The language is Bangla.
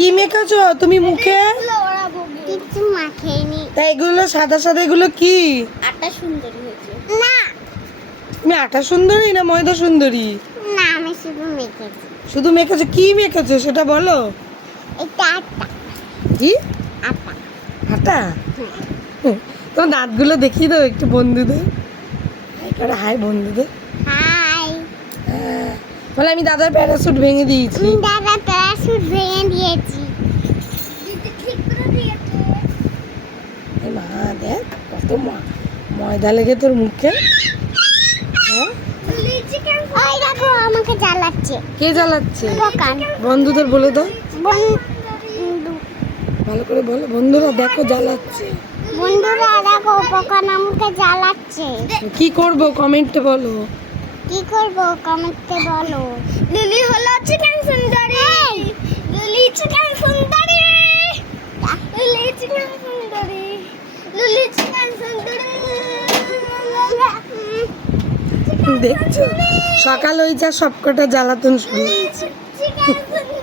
কি মেখেছো তুমি মুখে? কিছু মাখেনি। তা এগুলো সাদা সাদা এগুলো কি? আটা সুন্দরী হয়েছে। না তুমি আটা সুন্দরী না ময়দা সুন্দরী? না, আমি শুধু মেখেছি। শুধু মেখেছো? কি মেখেছো সেটা বলো। এটা আটা। কি আটা। আটা? তোমার দাঁতগুলো দেখিয়ে দাও একটু বন্ধুদের। হাই করে হাই বন্ধুদের। হাই। বলে আমি দাদার প্যারাসুট ভেঙে দিয়েছি। দাদা প্যারাশুট ভেঙে দিয়েছি। এই মা দেখ কত ময়দা লেগে তোর মুখে। হ্যাঁ? ওই দেখো আমাকে জ্বালাচ্ছে। কে জ্বালাচ্ছে? দোকান বন্ধুদের বলে দাও, বন্ধু। ভালো করে বলো। বন্ধুরা দেখো জ্বালাচ্ছে। বন্ধুরা দেখো পোকান আমাকে জ্বালাচ্ছে। কি করব কমেন্টে বলো। কি করব কমেন্টে বলো। লিলি হলো চিকেন সুন্দরী। লিলি চিকেন সুন্দরী। লিলি চিকেন সুন্দরী। লিলি চিকেন সুন্দরী। দেখছো সকাল হয়ে যা সবকটা জ্বালাতন শুরু। চিকেন সুন্দরী।